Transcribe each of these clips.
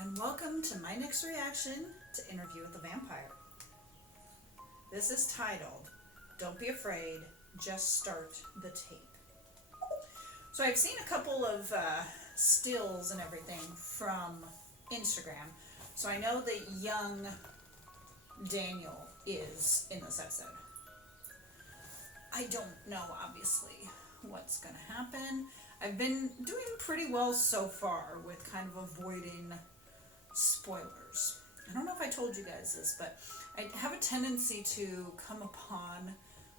and welcome to my next reaction to Interview with the Vampire. This is titled, Don't Be Afraid, Just Start the Tape. So I've seen a couple of stills and everything from Instagram, so I know that young Daniel is in this episode. I don't know, obviously, what's going to happen. I've been doing pretty well so far with kind of avoiding spoilers. I don't know if I told you guys this, but I have a tendency to come upon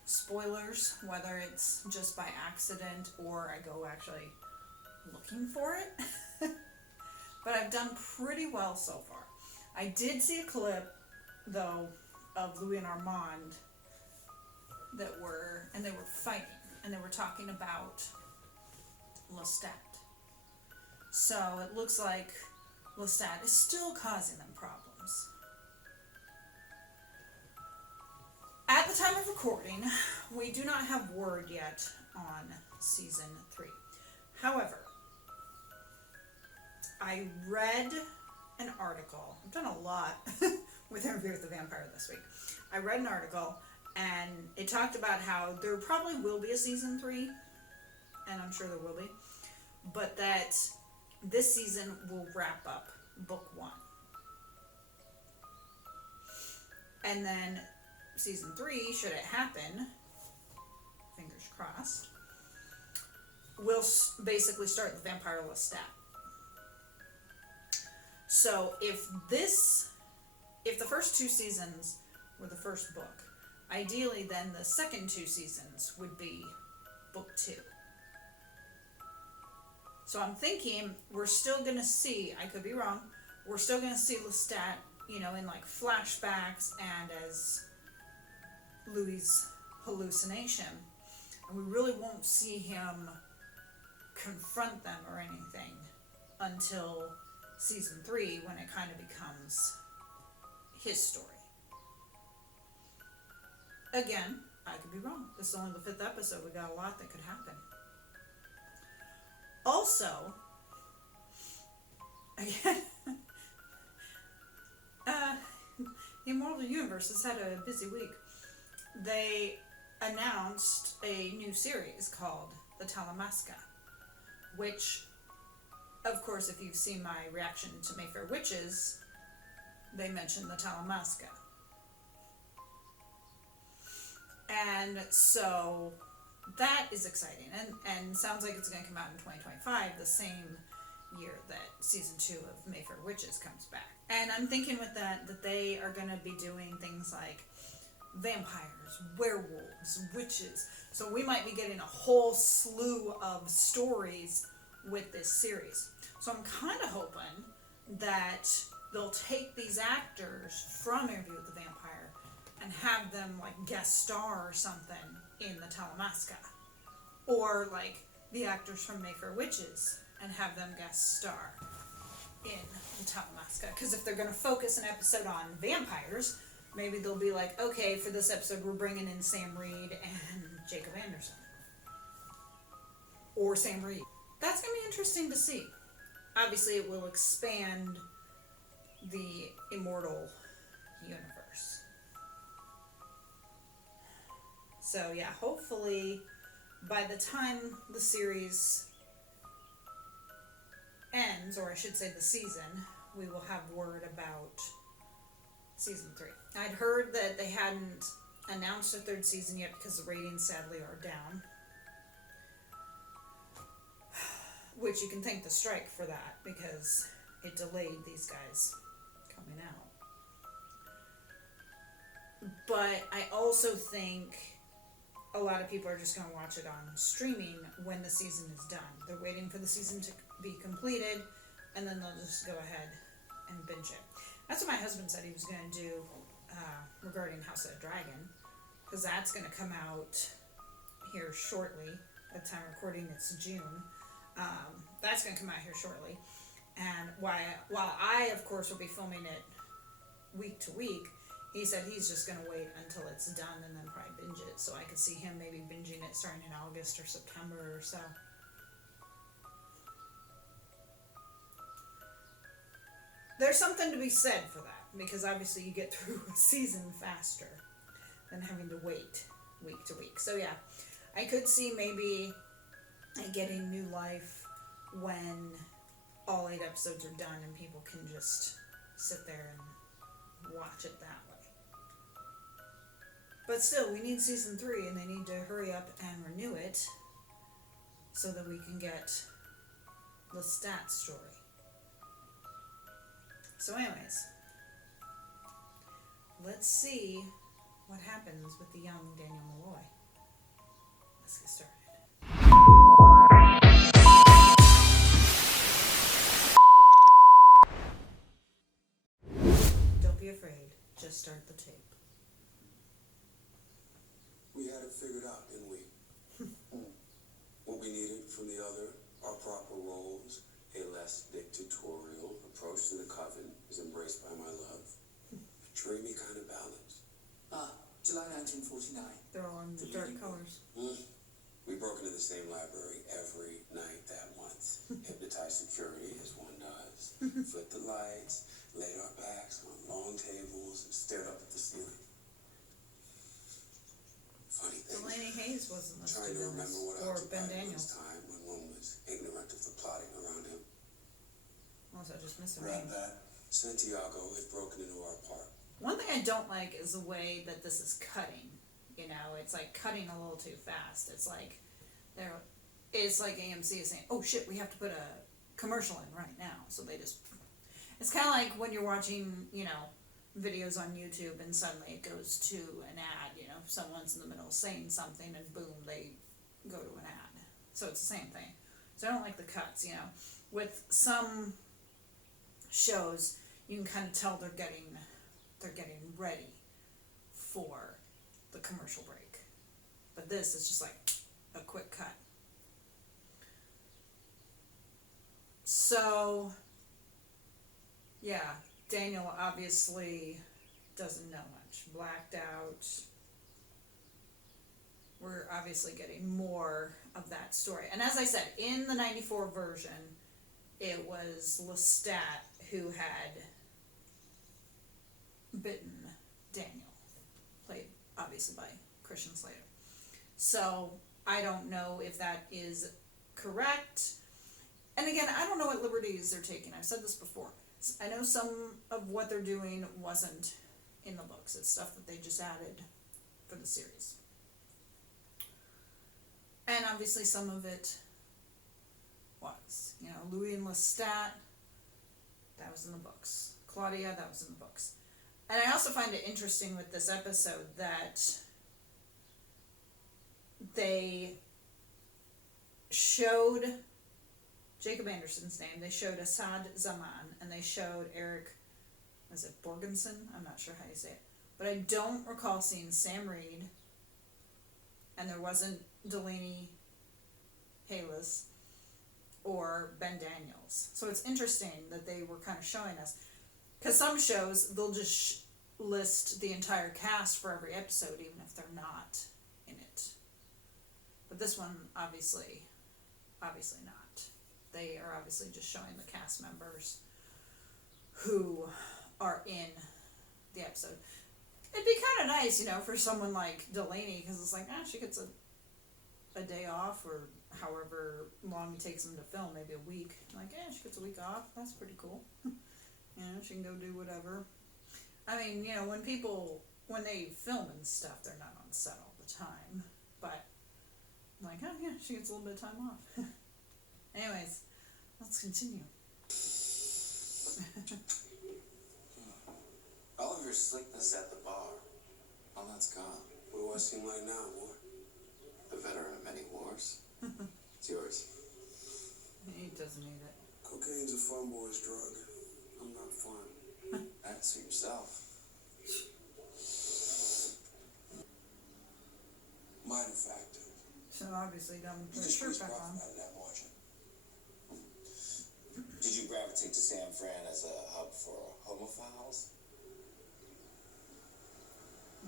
spoilers, whether it's just by accident or I go actually looking for it. But I've done pretty well so far. I did see a clip, though, of Louis and Armand they were fighting, and they were talking about Lestat. So it looks like Lestat is still causing them problems. At the time of recording, we do not have word yet on season 3. However, I read an article. I've done a lot with Interview with the Vampire this week. I read an article, and it talked about how there probably will be a season 3, and I'm sure there will be, but that this season will wrap up book 1. And then season 3, should it happen, fingers crossed, will basically start the Vampire Lestat. So if the first 2 seasons were the first book, ideally then the second 2 seasons would be book 2. So I'm thinking we're still going to see, I could be wrong, we're still going to see Lestat, in like flashbacks and as Louis' hallucination. And we really won't see him confront them or anything until season 3, when it kind of becomes his story. Again, I could be wrong. This is only the 5th episode. We got a lot that could happen. Also, again, the Immortal Universe has had a busy week. They announced a new series called The Talamasca, which, of course, if you've seen my reaction to Mayfair Witches, they mentioned the Talamasca. And so that is exciting, and sounds like it's going to come out in 2025, the same year that season 2 of Mayfair Witches comes back. And I'm thinking with that they are going to be doing things like vampires, werewolves, witches. So we might be getting a whole slew of stories with this series. So I'm kind of hoping that they'll take these actors from Interview with the Vampire and have them like guest star or something in the Talamasca, or like the actors from Mayfair Witches and have them guest star in the Talamasca. Because if they're going to focus an episode on vampires, maybe they'll be like, okay, for this episode we're bringing in Sam Reed and Jacob Anderson, or Sam Reed. That's going to be interesting to see. Obviously it will expand the Immortal Universe. So yeah, hopefully by the time the series ends, or I should say the season, we will have word about season 3. I'd heard that they hadn't announced a 3rd season yet because the ratings sadly are down. Which you can thank the strike for that, because it delayed these guys coming out. But I also think a lot of people are just going to watch it on streaming when the season is done. They're waiting for the season to be completed, and then they'll just go ahead and binge it. That's what my husband said he was going to do regarding House of the Dragon, because that's going to come out here shortly. At the time of recording, it's June. That's going to come out here shortly. And while I, of course, will be filming it week to week, he said he's just going to wait until it's done and then probably binge it. So I could see him maybe binging it starting in August or September or so. there's something to be said for that, because obviously you get through a season faster than having to wait week to week. So yeah, I could see maybe getting new life when all 8 episodes are done and people can just sit there and watch it that way. But still, we need season 3, and they need to hurry up and renew it so that we can get Lestat story. So anyways, let's see what happens with the young Daniel Malloy. Let's get started. Don't be afraid, just start the tape. We had it figured out, didn't we? What we needed from the other, our proper roles, a less dictatorial approach to the coven is embraced by my love. A dreamy kind of balance. July 1949. They're all in the dark colors. We broke into the same library every night that month. Hypnotized security as one does. Flipped the lights, laid our backs on long tables, and stared up at the ceiling. Funny thing. Delaney Hayes wasn't Trying listed to in remember this, what or Ben occupied Daniels. this time when one was ignorant of the plotting around him. Unless I just missed a Right, name. that Santiago had broken into our park. One thing I don't like is the way that this is cutting. You know, it's like cutting a little too fast. It's like it's like AMC is saying, "Oh shit, we have to put a commercial in right now." So they just, it's kind of like when you're watching, you know, videos on YouTube and suddenly it goes to an ad. You know, someone's in the middle of saying something and boom, they go to an ad. So it's the same thing. So I don't like the cuts. You know, with some shows you can kind of tell they're getting ready for the commercial break. But this is just like a quick cut. So, yeah, Daniel obviously doesn't know much. Blacked out. We're obviously getting more of that story. And as I said, in the 94 version, it was Lestat who had bitten Daniel, played obviously by Christian Slater. So I don't know if that is correct. And again, I don't know what liberties they're taking. I've said this before. I know some of what they're doing wasn't in the books. It's stuff that they just added for the series. And obviously some of it was. You know, Louis and Lestat, that was in the books. Claudia, that was in the books. And I also find it interesting with this episode that they showed Jacob Anderson's name, they showed Assad Zaman, and they showed Eric, was it Borgenson? I'm not sure how you say it. But I don't recall seeing Sam Reed, and there wasn't Delaney Hayes or Ben Daniels. So it's interesting that they were kind of showing us. Because some shows, they'll just list the entire cast for every episode, even if they're not in it. But this one, obviously not. They are obviously just showing the cast members who are in the episode. It'd be kind of nice, you know, for someone like Delaney, because it's like, she gets a day off, or however long it takes them to film, maybe a week. Like, she gets a week off. That's pretty cool. You know, she can go do whatever. I mean, you know, when they film and stuff, they're not on set all the time. But, I'm like, she gets a little bit of time off. Anyways, let's continue. All of your slickness at the bar, all that's gone. What do I seem like now, boy? The veteran of many wars. It's yours. He doesn't need it. Cocaine's a fun boy's drug. I'm not fun. Answer yourself. Minor factor. So obviously done You put a just shirt squeeze back profit on. out of that margin. Did you gravitate to San Fran as a hub for homophiles?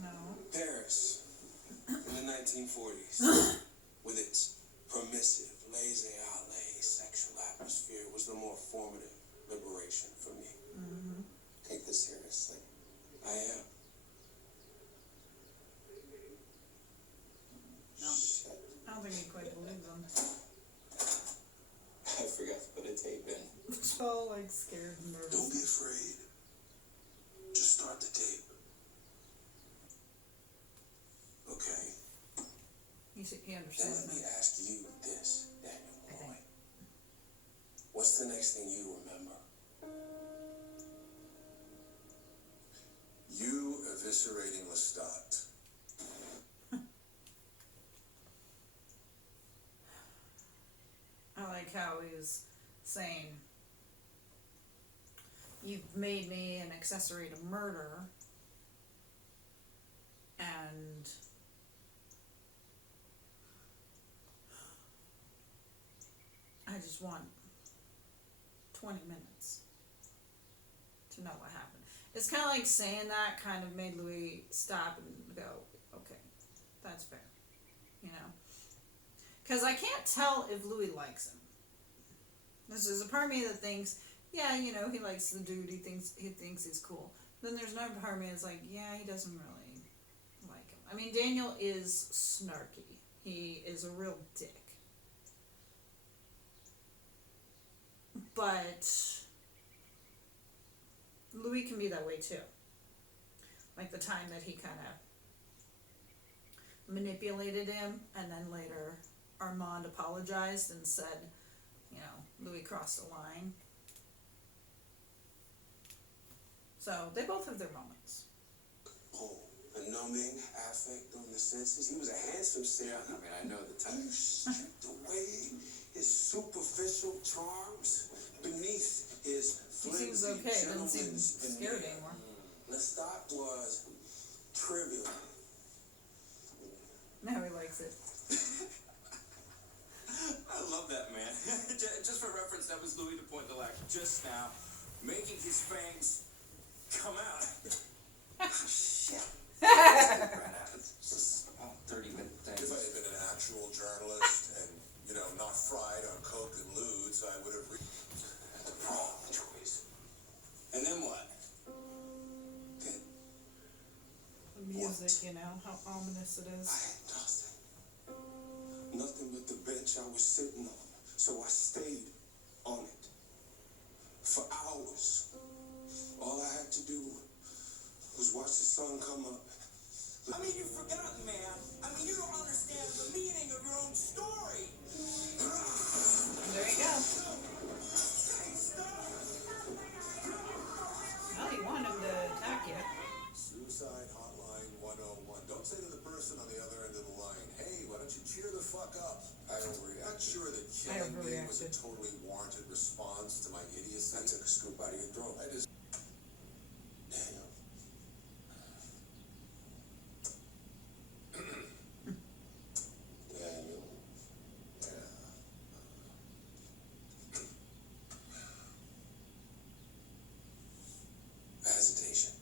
No. Paris, in the 1940s, with its permissive, laissez-aller sexual atmosphere, was the more formative liberation for me. Mm-hmm. All like scared and nervous. Don't be afraid. Just start the tape. Okay. He Then understands let me now. ask you this, Daniel Boy. What's the next thing you remember? You eviscerating Lestat. I like how he was saying, "You've made me an accessory to murder, and I just want 20 minutes to know what happened." It's kind of like saying that kind of made Louis stop and go, okay, that's fair, you know? Because I can't tell if Louis likes him. There's a part of me that thinks, yeah, you know, he likes the dude, he thinks he's cool. Then there's another part of me that's like, yeah, he doesn't really like him. I mean, Daniel is snarky. He is a real dick. But Louis can be that way too. Like the time that he kind of manipulated him, and then later Armand apologized and said, you know, Louis crossed the line. So they both have their moments. Oh, a numbing affect on the senses. He was a handsome sailor. Yeah, I mean, I know the type. You stripped away his superficial charms beneath his He seems flimsy okay, doesn't seem gentleman's scared veneer. anymore. Lestat was trivial. Now he likes it. I love that, man. Just for reference, that was Louis Pointe-de-Lac just now, making his fangs come out. Shit. It's just a 30-minute thing. If I had been an actual journalist and, you know, not fried on coke and lewds, I would have That's the wrong choice. And then what? Then The music, you know, how ominous it I is. had nothing. Nothing but the bench I was sitting on. So I stayed on it for hours. All I had to do was watch the sun come up. I mean, you've forgotten, man. I mean, you don't understand the meaning of your own story. There you go. Well, you want him to attack you. Suicide Hotline 101. Don't say to the person on the other end of the line, hey, why don't you cheer the fuck up? I I'm overreacted. not sure that killing me was a overreacted. totally warranted response to my idiocy. I took a scoop out of your throat. I just Daniel. Daniel. Hesitation.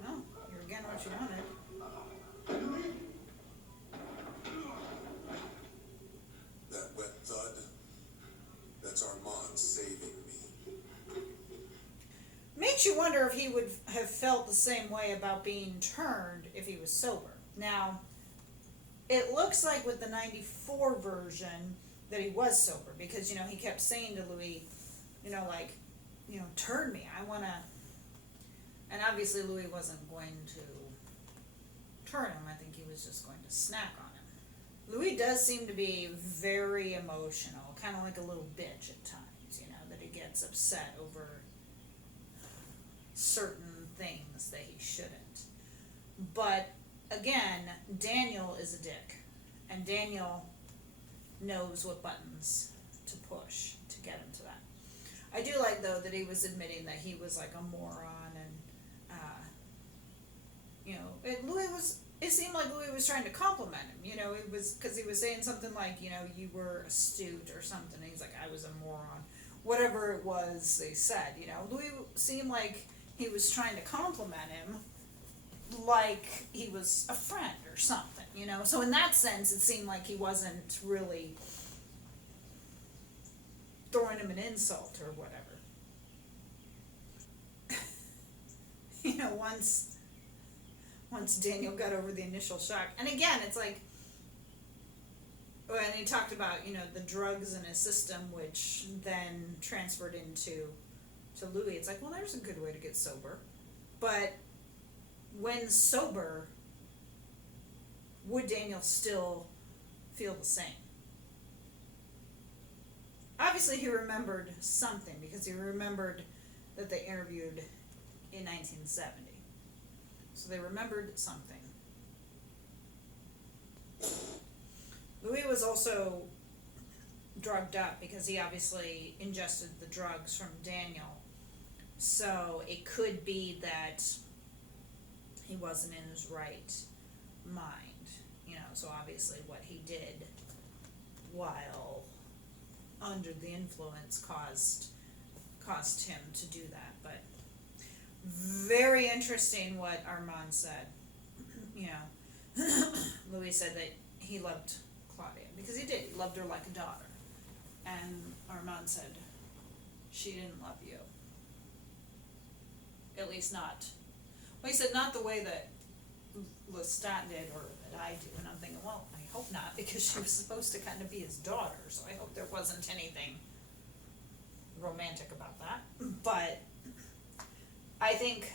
Well, you're getting what you wanted. that wet thud. That's Armand saving me. Makes you wonder if he would have felt the same way about being turned if he was sober. Now, it looks like with the 94 version that he was sober, because, you know, he kept saying to Louis, you know, like, you know, turn me, I want to, and obviously Louis wasn't going to turn him. I think he was just going to snack on him. Louis does seem to be very emotional, kind of like a little bitch at times, you know, that he gets upset over certain things that he shouldn't. But again, Daniel is a dick, and Daniel knows what buttons to push to get him to that. I do like, though, that he was admitting that he was like a moron, and you know, it seemed like Louis was trying to compliment him, you know, it was, because he was saying something like, you know, you were astute or something, and he's like, I was a moron, whatever it was they said, you know. Louis seemed like he was trying to compliment him like he was a friend or something, you know. So in that sense, it seemed like he wasn't really throwing him an insult or whatever. You know, once Daniel got over the initial shock. And again, it's like, when he talked about, you know, the drugs in his system, which then transferred into Louis, it's like, well, there's a good way to get sober. But when sober, would Daniel still feel the same? Obviously, he remembered something, because he remembered that they interviewed in 1970. So they remembered something. Louis was also drugged up because he obviously ingested the drugs from Daniel. So it could be that he wasn't in his right mind, you know, so obviously what he did while under the influence caused him to do that. But very interesting what Armand said. You know, Louis said that he loved Claudia, because he did. He loved her like a daughter. And Armand said, she didn't love you. At least not. Well, he said not the way that Lestat did, or that I do. And I'm thinking, well, I hope not, because she was supposed to kind of be his daughter. So I hope there wasn't anything romantic about that. But I think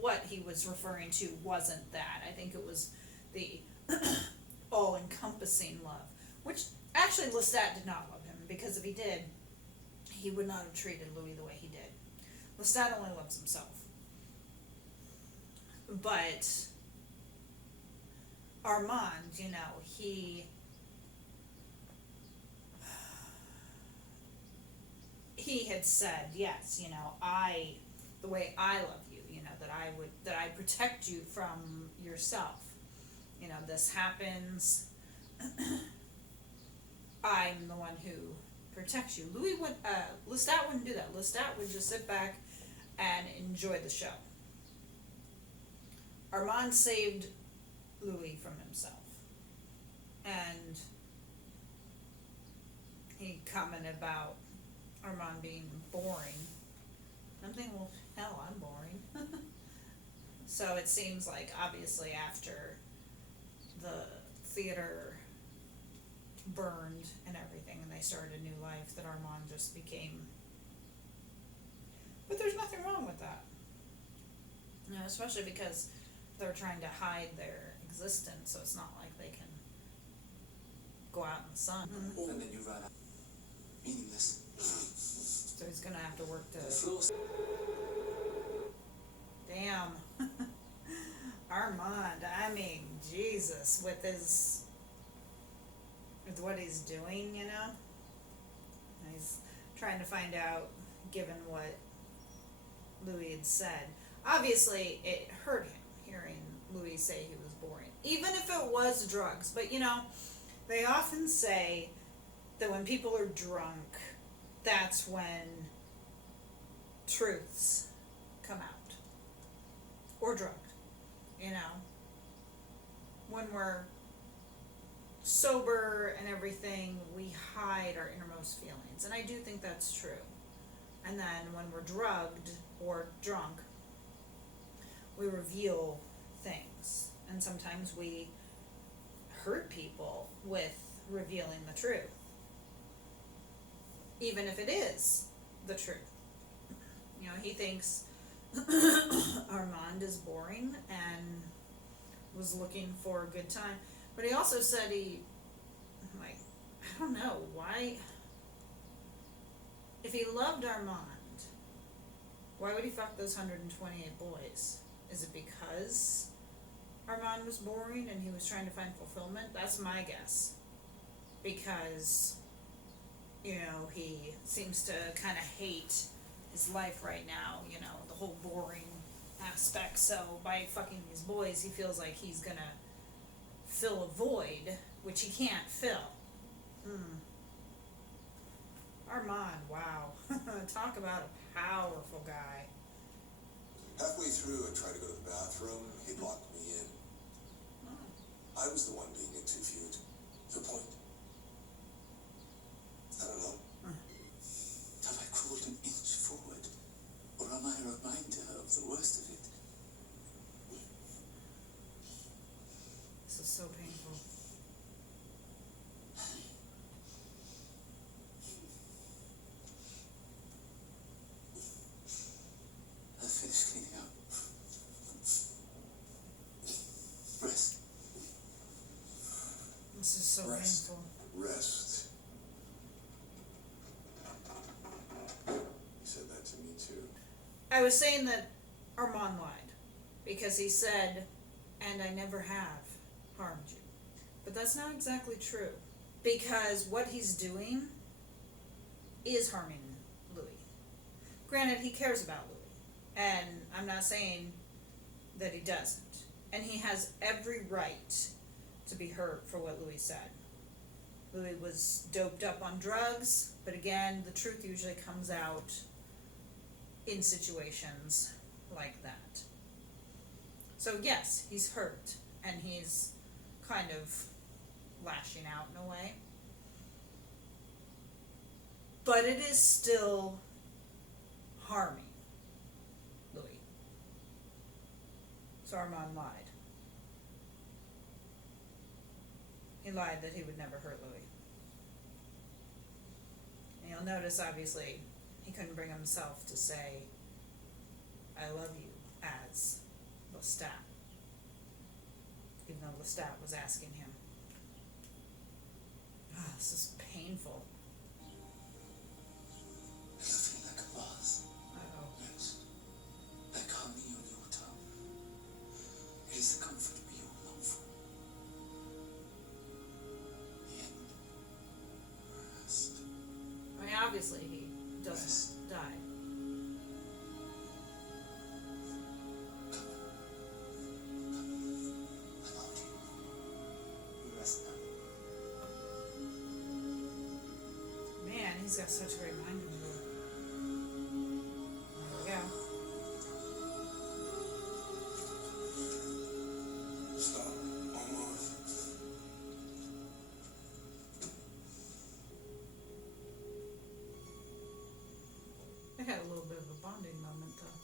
what he was referring to wasn't that. I think it was the all-encompassing love, which actually Lestat did not love him, because if he did, he would not have treated Louis the way he did. Lestat only loves himself. But Armand, you know, he had said, yes, you know, the way I love you, you know, that I protect you from yourself. You know, this happens, I'm the one who protects you. Lestat wouldn't do that. Lestat would just sit back and enjoy the show. Armand saved Louis from himself. And he commented about Armand being boring. I'm thinking, well, hell, I'm boring. So it seems like, obviously, after the theater burned and everything, and they started a new life, that Armand just became... But there's nothing wrong with that. You know, especially because they're trying to hide their existence, so it's not like they can go out in the sun. And then you run out. Meaningless. So he's gonna have to work to... Floor. Damn. Armand, I mean, Jesus, with what he's doing, you know? He's trying to find out, given what Louis had said. Obviously, it hurt him hearing Louis say he was boring, even if it was drugs. But, you know, they often say that when people are drunk, that's when truths come out. Or drugged, you know. When we're sober and everything, we hide our innermost feelings. And I do think that's true. And then when we're drugged or drunk, we reveal things. And sometimes we hurt people with revealing the truth. Even if it is the truth. You know, he thinks Armand is boring and was looking for a good time. But he also said I don't know, why, if he loved Armand, why would he fuck those 128 boys? Is it because Armand was boring and he was trying to find fulfillment? That's my guess. Because, you know, he seems to kind of hate his life right now, you know, the whole boring aspect. So by fucking these boys, he feels like he's gonna fill a void, which he can't fill. Armand, wow. Talk about a powerful guy. Halfway through, I tried to go to the bathroom. He locked me in. I was the one being interviewed. The point? I don't know. Have I crawled an inch forward? Or am I a reminder of the worst of it? so painful. I finished cleaning up. Rest. This is so Rest. painful. Rest. You said that to me too. I was saying that Armand lied because he said, and I never have harmed you. But that's not exactly true because what he's doing is harming Louis. Granted, he cares about Louis, and I'm not saying that he doesn't. And he has every right to be hurt for what Louis said. Louis was doped up on drugs, but again, the truth usually comes out in situations like that. So yes, he's hurt, and he's kind of lashing out in a way. But it is still harming Louis. So Armand lied. He lied that he would never hurt Louis. And you'll notice, obviously, he couldn't bring himself to say, I love you, as Lestat. Even though Lestat was asking him. Ah, this is painful. I love you like a boss. Uh-oh. Yes. Like honey on your tongue. It is the comfort we all long for. And rest. I mean, obviously he doesn't die. I love you. You rest now. Man, he's got such a great mind control. There we go. Stop. Almost. They had a little bit of a bonding moment, though.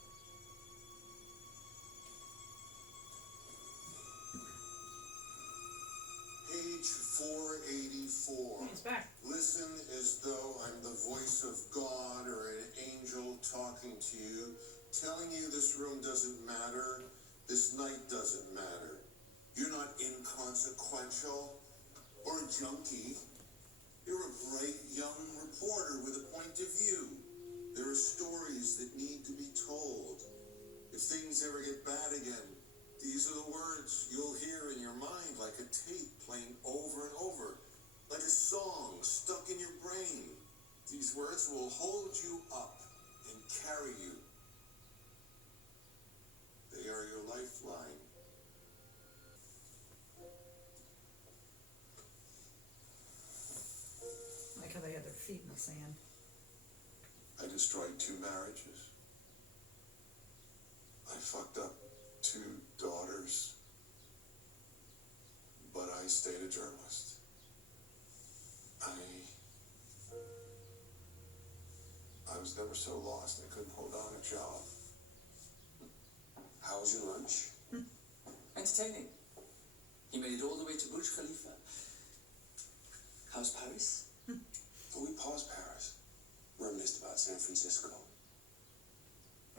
Page 484. He's back. Listen as though I'm the voice of God or an angel talking to you, telling you this room doesn't matter, this night doesn't matter. You're not inconsequential or a junkie. You're a bright young reporter with a point of view. There are stories that need to be told. If things ever get bad again, these are the words you'll hear in your mind like a tape playing over and over, like a song stuck in your brain. These words will hold you up and carry you. They are your lifeline. Like how they had their feet in the sand. I destroyed 2 marriages. I fucked up 2 daughters. But I stayed a journalist. I was never so lost I couldn't hold on a job. How was your lunch? Entertaining. He made it all the way to Burj Khalifa. How's Paris? But we paused Paris. Reminisced about San Francisco.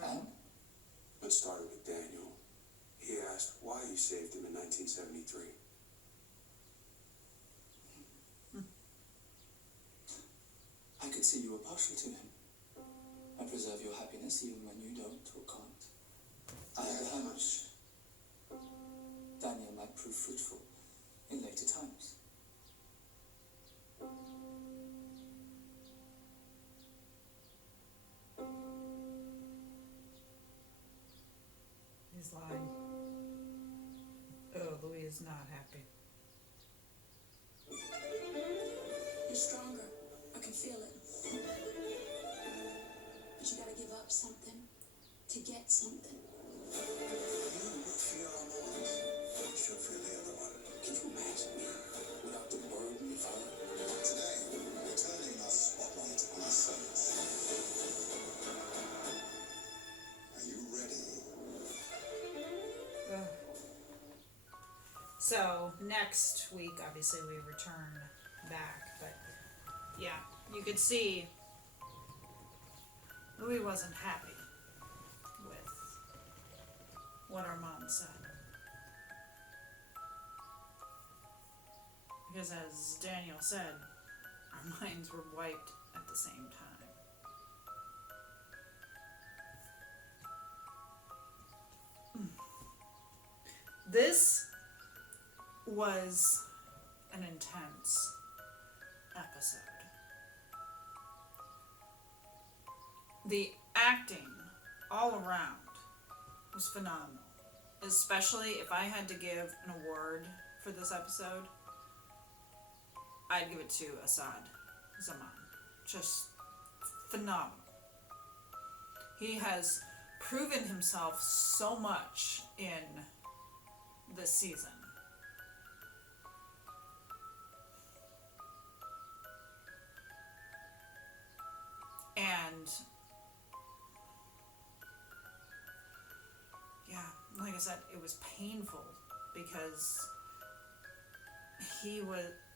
And? It started with Daniel. He asked why you saved him in 1973. I could see you were partial to him. I preserve your happiness even when you don't or can't. I have a hunch Daniel might prove fruitful in later times. He's lying. Oh, Louis is not happy. You're stronger. I can feel it. But you gotta give up something to get something. You fear Armand. You should fear the other one. Can you imagine me without the burden of honor? Today, we're turning our spotlight on our sons. Are you ready? Ugh. So next week, obviously, we return back, but yeah, you could see Louis wasn't happy with what our mom said. Because as Daniel said, our minds were wiped at the same time. This was an intense episode. The acting all around was phenomenal. Especially if I had to give an award for this episode, I'd give it to Asad Zaman. Just phenomenal. He has proven himself so much in this season. And yeah, like I said, it was painful because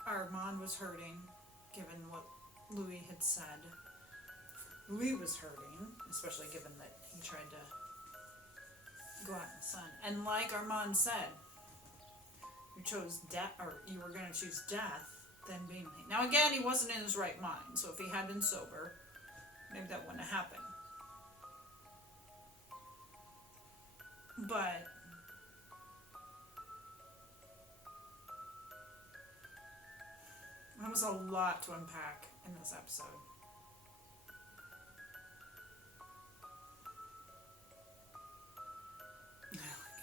Armand was hurting, given what Louis had said. Louis was hurting, especially given that he tried to go out in the sun. And like Armand said, you chose death, or you were going to choose death than being late. Now again, he wasn't in his right mind, so if he had been sober, maybe that wouldn't have happened. But there was a lot to unpack in this episode.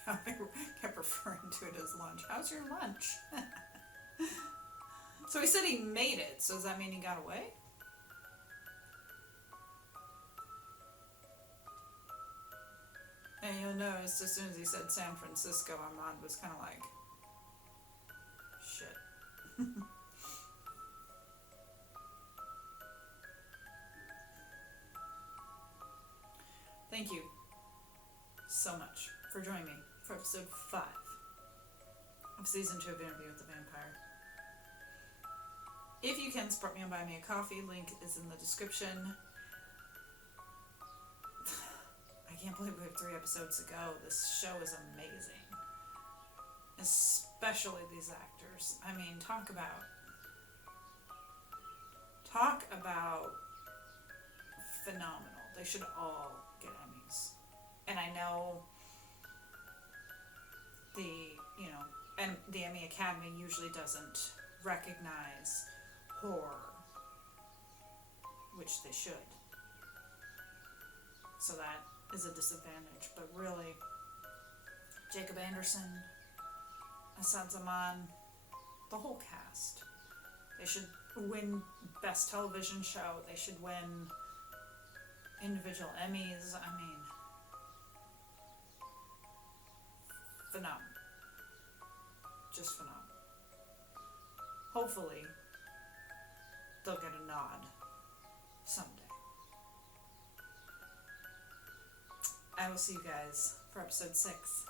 I kept referring to it as lunch. How's your lunch? So he said he made it, so does that mean he got away? And you'll notice as soon as he said San Francisco, Armand was kind of like, shit. Thank you so much for joining me for episode 5 of season 2 of Interview with the Vampire. If you can, support me on Buy Me a Coffee. Link is in the description. I can't believe we have 3 episodes to go. This show is amazing. Especially these actors. I mean, talk about phenomenal. They should all get Emmys. And I know the Emmy Academy usually doesn't recognize horror, which they should. So that is a disadvantage. But really, Jacob Anderson, Asad Zaman, the whole cast, they should win Best Television Show. They should win individual Emmys. I mean, phenomenal. Just phenomenal. Hopefully, they'll get a nod someday. I will see you guys for episode 6.